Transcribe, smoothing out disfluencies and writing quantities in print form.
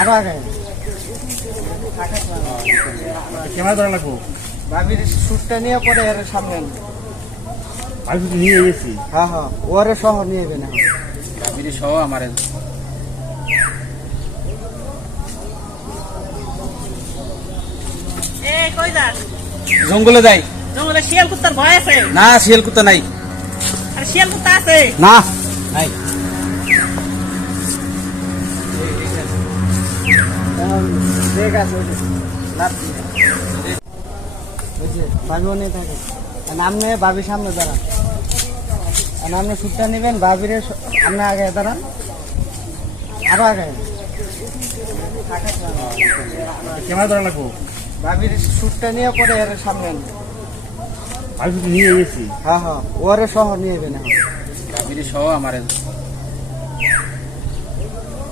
আরো আগে ক্যামেরা ধরা লাগবো। ভাবির সুটটা নিয়ে পরে এর সামনে আনবে। আমি শুধু নিয়ে গেছি। হ্যাঁ হ্যাঁ ওরে সহ নিয়ে যাবে না ভাবিরে সহ আমার কই যাস? জঙ্গলে যাই। জঙ্গলে শিয়াল কুত্তার ভয় আছে? না শিয়াল কুত্তা নাই। আর শিয়াল কুত্তা আছে? না নাই। দেখ আছে বুঝছে ভাবিও নিয়ে থাকে নাম নিয়ে ভাবির সামনে দাঁড়ান আপনি সুটটা নেবেন ভাবিরে আপনি আগে দাঁড়ান আরো আগে ক্যামেরা ধরা লাগবো। ভাবির সুটটা নিয়ে পরে এর সামনে আনবে। আমি শুধু নিয়ে গেছি। হ্যাঁ হ্যাঁ ওরে সহ নিয়ে যাবে না ভাবিরে সহ আমার